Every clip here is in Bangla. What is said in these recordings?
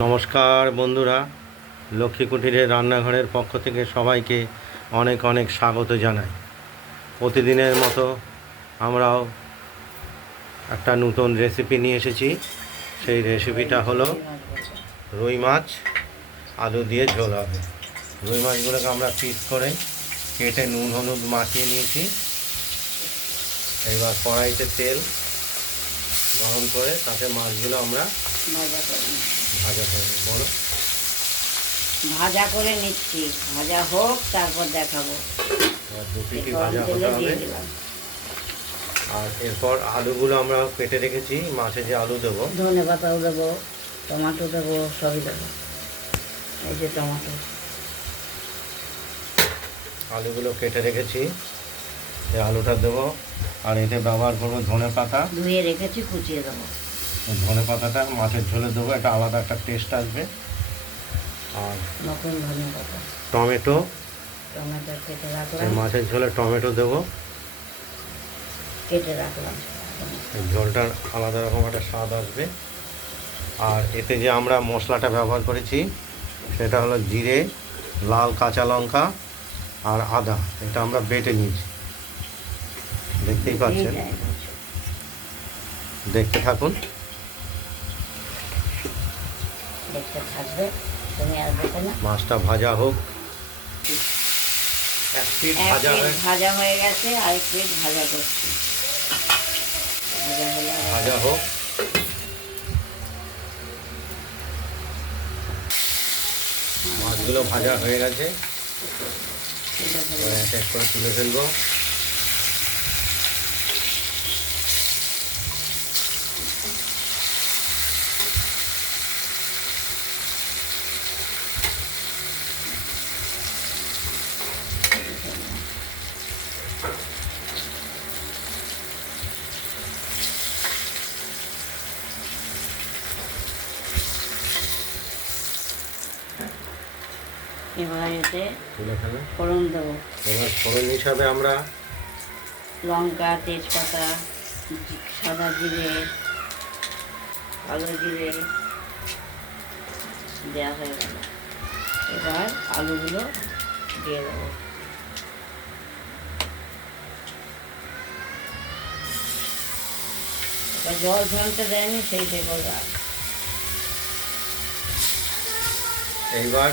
নমস্কার বন্ধুরা, লক্ষ্মী কুটিরের রান্নাঘরের পক্ষ থেকে সবাইকে অনেক অনেক স্বাগত জানাই। প্রতিদিনের মতো আমরাও একটা নতুন রেসিপি নিয়ে এসেছি। সেই রেসিপিটা হলো রুই মাছ, আলু দিয়ে ঝোল হবে। রুই মাছগুলোকে আমরা পিস করে কেটে নুন, হলুদ মাখিয়ে নিয়েছি। এবার কড়াইতে তেল গরম করে তাতে মাছগুলো আমরা ভাজা করে ভাজা করব বলো। ভাজা করে নিচ্ছি। ভাজা হোক তারপর দেখাবো। দু পিটি ভাজা হতে হবে। আর এরপর আলুগুলো আমরা কেটে রেখেছি। মাছে যে আলু দেবো। ধনে পাতাও দেবো টমাটো দেবো সবই দেবো। এই যে টমাটো। আলুগুলো কেটে রেখেছি। এই আলুটা দেবো। আর এতে ব্যবহার করব ধনে পাতা। ধুয়ে রেখেছি কুচিয়ে দেবো। ধনে পাতাটা মাছের ঝোলে দেবো এটা আলাদা একটা টেস্ট আসবে। আর নতুন ধনে পাতা। টমেটো। টমেটো কেটে রাখলাম। মাছের ঝোলে টমেটো দেবো। কেটে রাখলাম। ঝোলটার আলাদা রকম একটা স্বাদ আসবে। আর এতে যে আমরা মশলাটা ব্যবহার করেছি সেটা হলো জিরে লাল কাঁচা লঙ্কা আর আদা। এটা আমরা বেটে নিয়েছি। দেখতেই পাচ্ছেন। দেখতে থাকুন। মাছটা ভাজা হোক। এক ভাজা ভাজা হয়ে গেছে আর এক ভাজা করছি। ভাজা হোক। মাছগুলো ভাজা হয়ে গেছে। করে তুলে ফেলব। এবার এতে ফোড়ন দেবো। এবার ফোড়ন হিসাবে আমরা লঙ্কা তেজপাতা সাদা জিরে কালো জিরে দেওয়া হয়ে গেল। এবার আলুগুলো দিয়ে দেবো। এবার জল ঝলতে দেয়নি সেই দেবো এইবার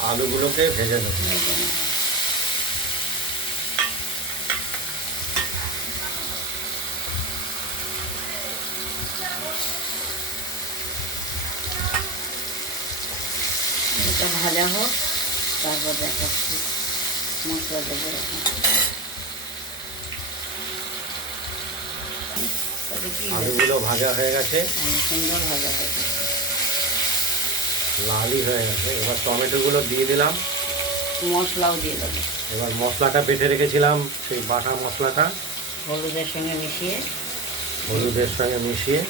আলুগুলোকে ভেজে দেবো এটা ভাজা হোক তারপর দেখাচ্ছি। মশলা দেবো আলুগুলো ভাজা হয়ে গেছে। অনেক সুন্দর ভাজা হয়েছে লালই হয়ে গেছে। এবার টমেটোগুলো দিয়ে দিলাম। মশলাও দিয়ে দেবো। এবার মশলাটা বেটে রেখেছিলাম সেই বাটা মশলাটা। হলুদের সঙ্গে মিশিয়ে হলুদের সঙ্গে মিশিয়ে।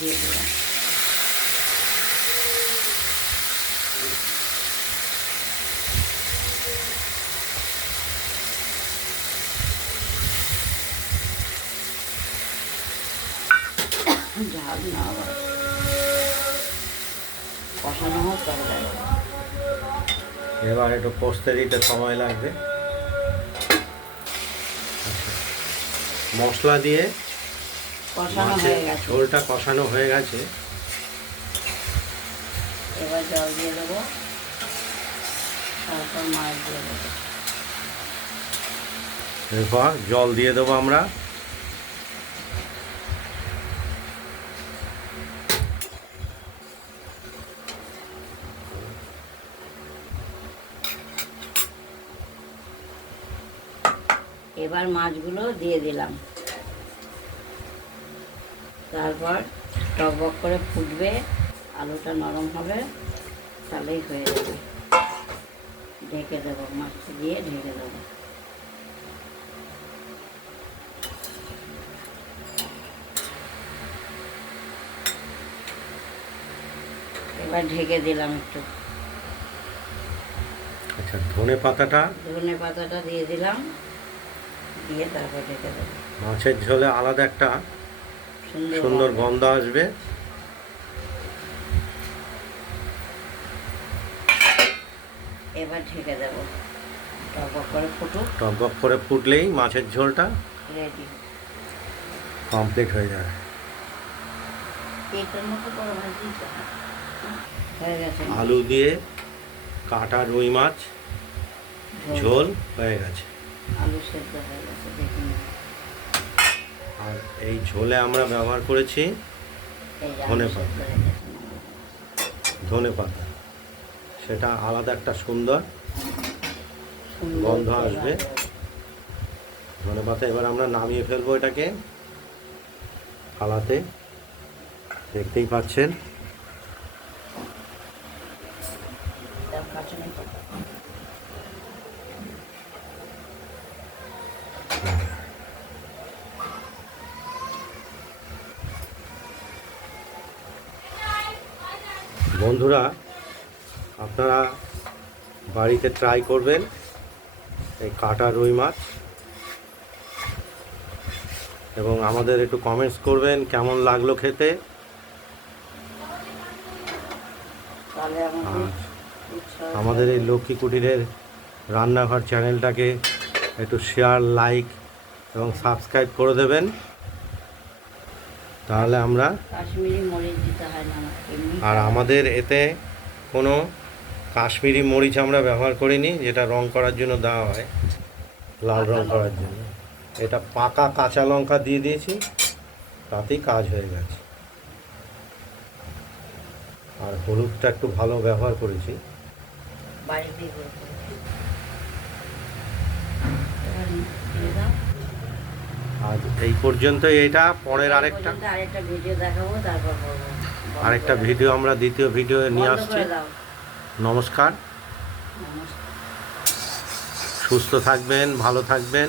দিয়ে দিলাম। ঝাল না কষানো হোক এবার একটু কষতে দিতে সময় লাগবে। আচ্ছা। মশলা দিয়ে কষানো হয়ে গেছে। ঝোলটা কষানো হয়ে গেছে। এবার জল দিয়ে দেবো। তারপর মাছ দিয়ে দেবো। এরপর জল দিয়ে দেবো আমরা। এবার মাছগুলো দিয়ে দিলাম। তারপর টকবক করে ফুটবে আলুটা নরম হবে তাহলেই হয়ে যাবে। ঢেকে দেবো মাছ দিয়ে ঢেকে দেবো। এবার ঢেকে দিলাম একটু। আচ্ছা ধনে পাতাটা? ধনে পাতাটা দিয়ে দিলাম। দিয়ে তারপর ঢেকে দেবো। মাছের ঝোলে আলাদা একটা সুন্দর গন্ধ। আসবে। এবার ঢেকে দেবো। টক করে ফুটুক। টক করে ফুটলেই মাছের ঝোলটা রেডি। কমপ্লিট হয়ে যাবে। আলু দিয়ে কাটা রুই মাছ। ঝোল হয়ে গেছে। আলু সেদ্ধ হয়ে গেছে দেখুন আর এই ঝোলে আমরা ব্যবহার করেছি ধনে পাতা। ধনে পাতা সেটা আলাদা একটা সুন্দর গন্ধ আসবে। ধনে পাতা এবার আমরা নামিয়ে ফেলব এটাকে থালাতে দেখতেই পাচ্ছেন বন্ধুরা আপনারা বাড়িতে ট্রাই করবেন এই কাটা রুই মাছ। এবং আমাদের একটু কমেন্টস করবেন কেমন লাগল খেতে। আমাদের আর আমাদের এই লক্ষ্মী কুটিরের রান্নাঘর চ্যানেলটাকে একটু শেয়ার লাইক এবং সাবস্ক্রাইব করে দেবেন। তাহলে আমরা কাশ্মীরি মরিচ দিতে হয় আর আমাদের এতে কোনো কাশ্মীরি মরিচ আমরা ব্যবহার করিনি, যেটা রং করার জন্য দেওয়া হয়। লাল রং করার জন্য। এটা পাকা কাঁচা লঙ্কা দিয়ে দিয়েছি, তাতেই কাজ হয়ে গেছে। আর হলুদটা একটু ভালো ব্যবহার করেছি। আজ এই পর্যন্ত এটা, পরের আরেকটা। আরেকটা ভিডিও দেখাবো, তারপর আরেকটা ভিডিও আমরা দ্বিতীয় ভিডিও নিয়ে আসছি। নমস্কার। সুস্থ থাকবেন ভালো থাকবেন।